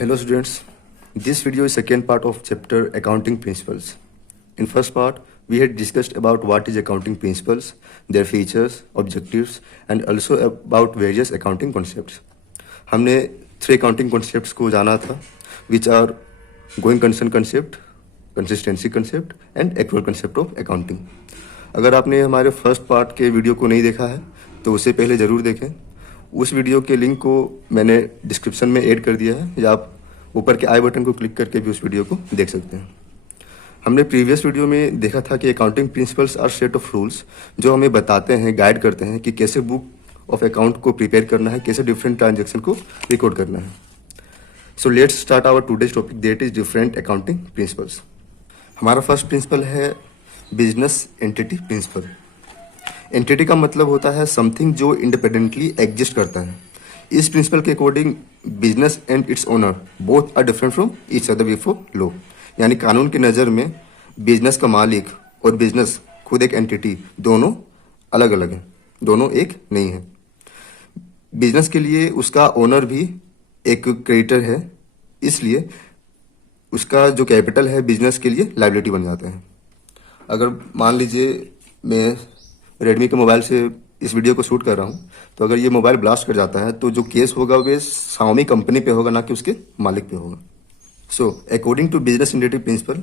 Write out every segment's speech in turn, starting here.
Hello students, this video is second part of chapter accounting principles. In first part, we had discussed about what is accounting principles, their features, objectives and also about various accounting concepts. हमने 3 accounting concepts को जाना था which are going concern concept, consistency concept and actual concept of accounting. अगर आपने हमारे first part के video को नहीं देखा है तो उससे पहले ज़रूर देखें. उस वीडियो के लिंक को मैंने डिस्क्रिप्शन में ऐड कर दिया है या आप ऊपर के आई बटन को क्लिक करके भी उस वीडियो को देख सकते हैं. हमने प्रीवियस वीडियो में देखा था कि accounting principles are set of rules जो हमें बताते हैं, गाइड करते हैं कि कैसे बुक ऑफ अकाउंट को प्रिपेयर करना है, कैसे डिफरेंट ट्रांजेक्शन को रिकॉर्ड करना है. So let's start our today's topic that is different accounting principles. हमारा फर्स्ट प्रिंसिपल है बिजनेस एंटिटी प्रिंसिपल. एंटिटी का मतलब होता है समथिंग जो इंडिपेंडेंटली एग्जिस्ट करता है. इस प्रिंसिपल के according business and its owner both are different from each other before law. यानी कानून की नज़र में बिजनेस का मालिक और बिजनेस खुद एक एंटिटी दोनों अलग अलग हैं, दोनों एक नहीं है. बिजनेस के लिए उसका ओनर भी एक क्रेडिटर है, इसलिए उसका जो कैपिटल है बिजनेस के लिए लायबिलिटी बन जाता है. अगर मान लीजिए मैं रेडमी के मोबाइल से इस वीडियो को शूट कर रहा हूँ, तो अगर ये मोबाइल ब्लास्ट कर जाता है तो जो केस होगा वे Xiaomi कंपनी पे होगा, ना कि उसके मालिक पे होगा. So according to business entity principle,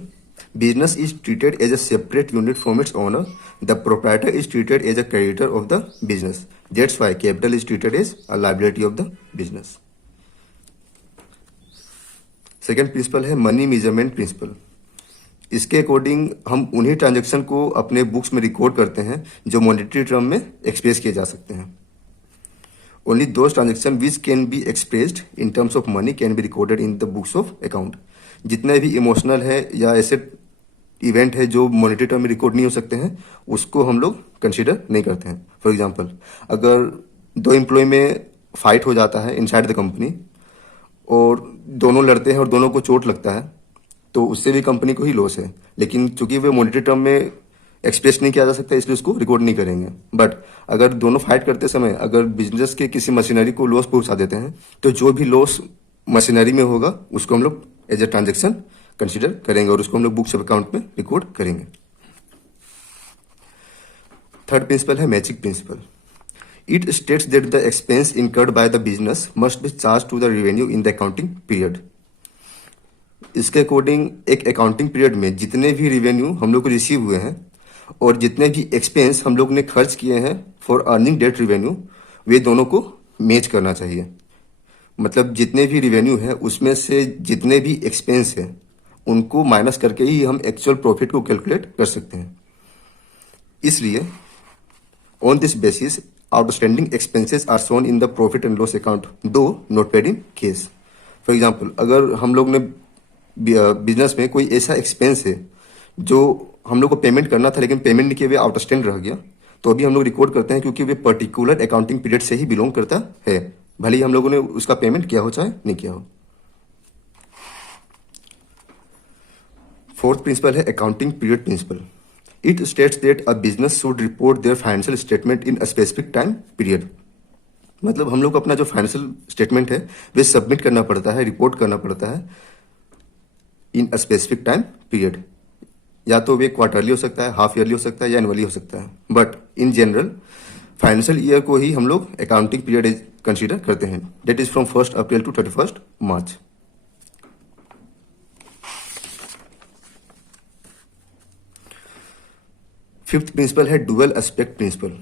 business is treated as a separate unit from its owner. The proprietor is treated as a creditor of the business. That's why capital is treated as a liability of the business. Second principle है money measurement principle. इसके according हम उन्हीं transaction को अपने books में record करते हैं जो मॉनेटरी टर्म में एक्सप्रेस किए जा सकते हैं. Only those transaction which can be expressed in terms of money can be recorded in the books of account. जितने भी इमोशनल है या ऐसे इवेंट है जो मॉनेटरी टर्म में रिकॉर्ड नहीं हो सकते हैं, उसको हम लोग कंसिडर नहीं करते हैं. फॉर एग्जाम्पल, अगर 2 एम्प्लॉय में फाइट हो जाता है इनसाइड द कंपनी और दोनों लड़ते हैं और दोनों को चोट लगता है, तो उससे भी कंपनी को ही लॉस है. लेकिन चूंकि वो मॉनेटरी टर्म में एक्सप्रेस नहीं किया जा सकता, इसलिए उसको रिकॉर्ड नहीं करेंगे. बट अगर दोनों फाइट करते समय अगर बिजनेस के किसी मशीनरी को लॉस पहुंचा देते हैं, तो जो भी लॉस मशीनरी में होगा उसको हम लोग एज ए ट्रांजेक्शन कंसिडर करेंगे और उसको हम लोग बुक्स ऑफ अकाउंट में रिकॉर्ड करेंगे. थर्ड प्रिंसिपल है matching principle. It states that the expense incurred by the business must be charge to the revenue in the accounting period. इसके according एक अकाउंटिंग पीरियड में जितने भी रेवेन्यू हम लोग को रिसीव हुए हैं और जितने भी एक्सपेंस हम लोग ने खर्च किए हैं फॉर अर्निंग डेट रेवेन्यू, वे दोनों को मैच करना चाहिए. मतलब जितने भी रेवेन्यू है उसमें से जितने भी एक्सपेंस है उनको माइनस करके ही हम एक्चुअल प्रॉफिट को कैलकुलेट कर सकते हैं. इसलिए on this basis outstanding expenses are shown in the profit and loss account though not paid in cash. For example, अगर हम लोग ने बिजनेस में कोई ऐसा एक्सपेंस है जो हम लोग को पेमेंट करना था लेकिन पेमेंट नहीं किए हुए आउटस्टैंड रह गया, तो अभी हम लोग रिकॉर्ड करते हैं क्योंकि वे पर्टिकुलर अकाउंटिंग पीरियड से ही बिलोंग करता है, भले ही हम लोगों ने उसका पेमेंट किया हो चाहे नहीं किया हो. फोर्थ प्रिंसिपल है accounting period principle. It states that a business should report their financial statement in a specific time period. मतलब हम लोग को अपना जो फाइनेंशियल स्टेटमेंट है वे सबमिट करना पड़ता है, रिपोर्ट करना पड़ता है इन अ स्पेसिफिक टाइम पीरियड. या तो वे क्वार्टरली हो सकता है, हाफ ईयरली हो सकता है या एनुअली हो सकता है. But in general financial year को ही हम लोग अकाउंटिंग पीरियड कंसीडर करते हैं. That is from 1 April to 31 March. Fifth principle है dual aspect principle.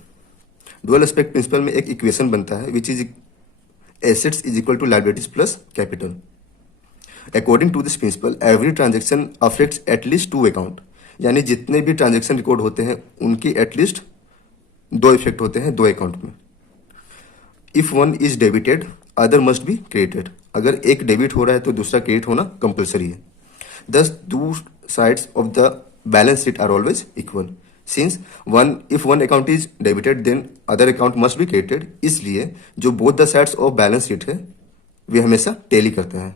Dual aspect principle में एक इक्वेशन बनता है which is assets is equal to liabilities plus capital. According to this principle every transaction affects at least 2 account. यानी जितने भी transaction record होते हैं उनकी एटलीस्ट 2 इफेक्ट होते हैं 2 अकाउंट में. If one is debited other must be credited. अगर एक डेबिट हो रहा है तो दूसरा क्रेडिट होना कंपलसरी है. This two sides of the balance sheet are always equal. Since if one account is debited then other account must be credited. इसलिए जो both the sides of balance sheet है वे हमेशा टैली करते हैं.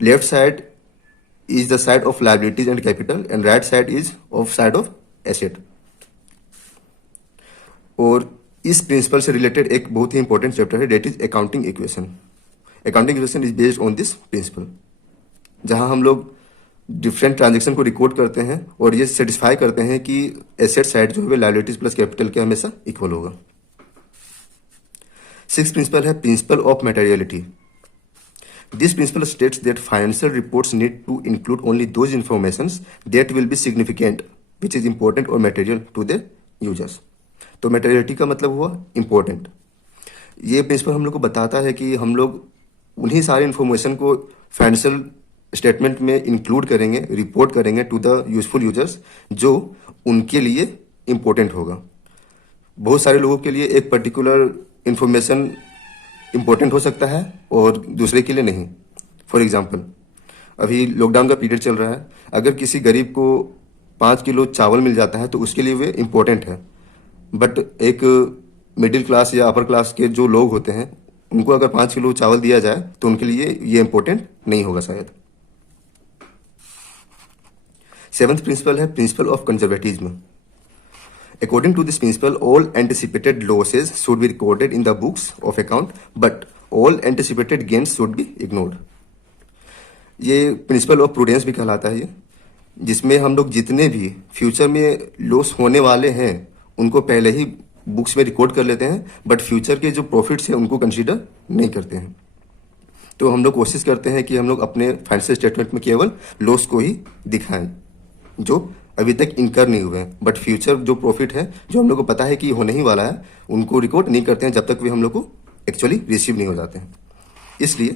Left side is the side of liabilities and capital and right side is of side of asset. और इस principal से रिलेटेड एक बहुत ही इंपॉर्टेंट चैप्टर है that is accounting equation. Accounting equation is based on this principle, जहां हम लोग डिफरेंट ट्रांजेक्शन को रिकॉर्ड करते हैं और ये सेटिस्फाई करते हैं कि एसेट साइड जो है लायबिलिटीज प्लस कैपिटल के हमेशा इक्वल होगा। सिक्स प्रिंसिपल है principle of materiality. This principle states that financial reports need to include only those informations that will be significant which is important और मटेरियल टू द यूजर्स। तो materiality का मतलब हुआ important. ये principal हम लोग को बताता है कि हम लोग उन्हीं सारे इन्फॉर्मेशन को फाइनेंशियल स्टेटमेंट में इंक्लूड करेंगे, रिपोर्ट करेंगे टू द यूजफुल यूजर्स जो उनके लिए इंपॉर्टेंट होगा। बहुत सारे लोगों के लिए एक पर्टिकुलर इंफॉर्मेशन इंपॉर्टेंट हो सकता है और दूसरे के लिए नहीं। फॉर एग्जाम्पल, अभी लॉकडाउन का पीरियड चल रहा है, अगर किसी गरीब को 5 किलो चावल मिल जाता है तो उसके लिए वे इंपॉर्टेंट है, बट एक मिडिल क्लास या अपर क्लास के जो लोग होते हैं उनको अगर 5 किलो चावल दिया जाए तो उनके लिए ये इंपॉर्टेंट नहीं होगा शायद। सेवंथ प्रिंसिपल है principle of conservatism. According to this principle all anticipated losses should be recorded in the books of account but all anticipated gains should be ignored. ये प्रिंसिपल ऑफ प्रूडेंस भी कहलाता है ये, जिसमें हम लोग जितने भी फ्यूचर में लॉस होने वाले हैं उनको पहले ही बुक्स में रिकॉर्ड कर लेते हैं, बट फ्यूचर के जो प्रॉफिट्स हैं उनको कंसीडर नहीं करते हैं। तो हम लोग कोशिश करते हैं कि हम लोग अपने फाइनेंशियल स्टेटमेंट में केवल लॉस को ही दिखाएं जो अभी तक इनकर नहीं हुए हैं, बट फ्यूचर जो प्रॉफिट है जो हम लोग को पता है कि होने ही वाला है उनको रिकॉर्ड नहीं करते हैं जब तक वे हम लोग को एक्चुअली रिसीव नहीं हो जाते हैं। इसलिए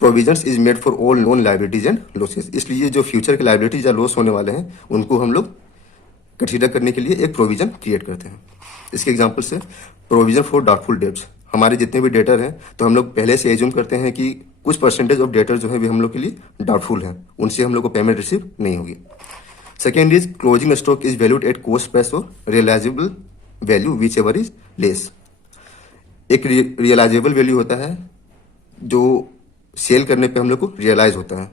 provisions is made for all non liabilities and losses. इसलिए जो फ्यूचर के लायबिलिटीज या लॉस होने वाले हैं उनको हम लोग कंसीडर करने के लिए एक प्रोविजन क्रिएट करते हैं। इसके एग्जाम्पल से प्रोविजन फॉर डाउटफुल डेट्स। हमारे जितने भी डेटर हैं तो हम लोग पहले से एज्यूम करते हैं कि कुछ परसेंटेज ऑफ डेटर जो है वे हम लोग के लिए डाउटफुल हैं, उनसे हम लोग को पेमेंट रिसीव नहीं होगी। Second is closing stock is valued at cost price or realisable value whichever is less. एक रियलाइजेबल वैल्यू होता है जो सेल करने पे हम लोग को रियलाइज होता है,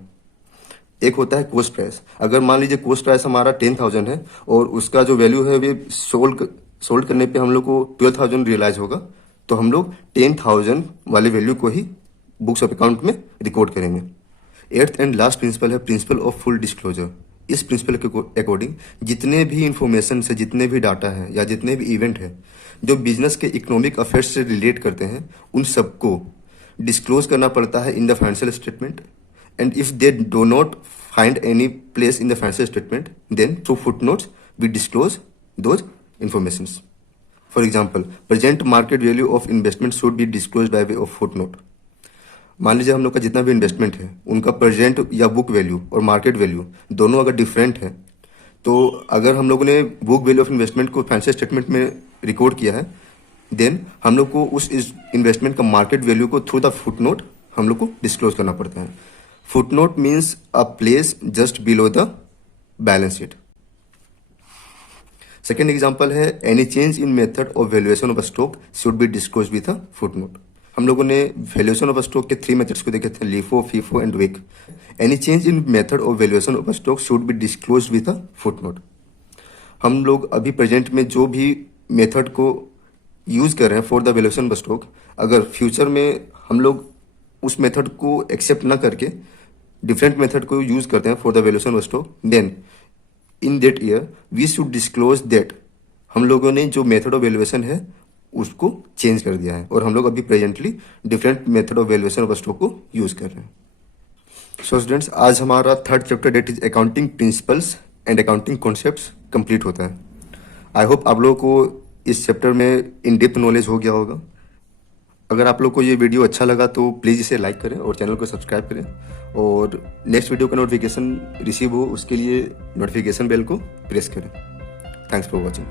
एक होता है कॉस्ट प्राइस। अगर मान लीजिए कॉस्ट प्राइस हमारा 10,000 है और उसका जो वैल्यू है वे सोल्ड करने पे हम लोग को 12,000 रियलाइज होगा, तो हम लोग 10,000 वाले वैल्यू को ही बुक्स ऑफ अकाउंट में रिकॉर्ड करेंगे। एट्थ एंड लास्ट प्रिंसिपल है प्रिंसिपल ऑफ फुल डिस्क्लोजर। इस प्रिंसिपल के अकॉर्डिंग जितने भी इंफॉर्मेशन से, जितने भी डाटा है या जितने भी इवेंट है जो बिजनेस के इकोनॉमिक अफेयर्स से रिलेट करते हैं उन सबको डिस्क्लोज करना पड़ता है in the financial statement, and if they do not find any place in the financial statement, then through footnotes we disclose those informations. For example, present market value of investment should be disclosed by way of footnote. मान लीजिए हम लोग का जितना भी investment है उनका present या बुक वैल्यू और मार्केट वैल्यू दोनों अगर डिफरेंट है, तो अगर हम लोगों ने बुक वैल्यू ऑफ इन्वेस्टमेंट को फाइनेंशियल स्टेटमेंट में रिकॉर्ड किया है, देन हम लोग को उस इन्वेस्टमेंट का मार्केट वैल्यू को थ्रू द फुटनोट हम लोग को डिस्क्लोज करना पड़ता है। Footnote means a place just below the balance sheet. Second example है any change in method of valuation of a stock should be disclosed with a footnote. हम लोगों ने valuation of a stock के 3 methods को देखे थे, LIFO, FIFO and WACC. Any change in method of valuation of a stock should be disclosed with a footnote. हम लोग अभी प्रेजेंट में जो भी मेथड को यूज कर रहे हैं for the valuation of stock, अगर फ्यूचर में हम लोग उस मेथड को एक्सेप्ट ना करके डिफरेंट मेथड को यूज करते हैं for the valuation of stock, then in that year we should disclose that हम लोगों ने जो मेथड ऑफ वैल्यूएशन है उसको चेंज कर दिया है और हम लोग अभी presently different method of valuation of stock को यूज कर रहे हैं। सो स्टूडेंट्स, आज हमारा third chapter that is accounting principles and accounting concepts complete होता है। आई होप आप लोगों को इस चैप्टर में इन डेप्थ नॉलेज हो गया होगा। अगर आप लोग को ये वीडियो अच्छा लगा तो प्लीज़ इसे लाइक करें और चैनल को सब्सक्राइब करें, और नेक्स्ट वीडियो का नोटिफिकेशन रिसीव हो उसके लिए नोटिफिकेशन बेल को प्रेस करें। Thanks for watching.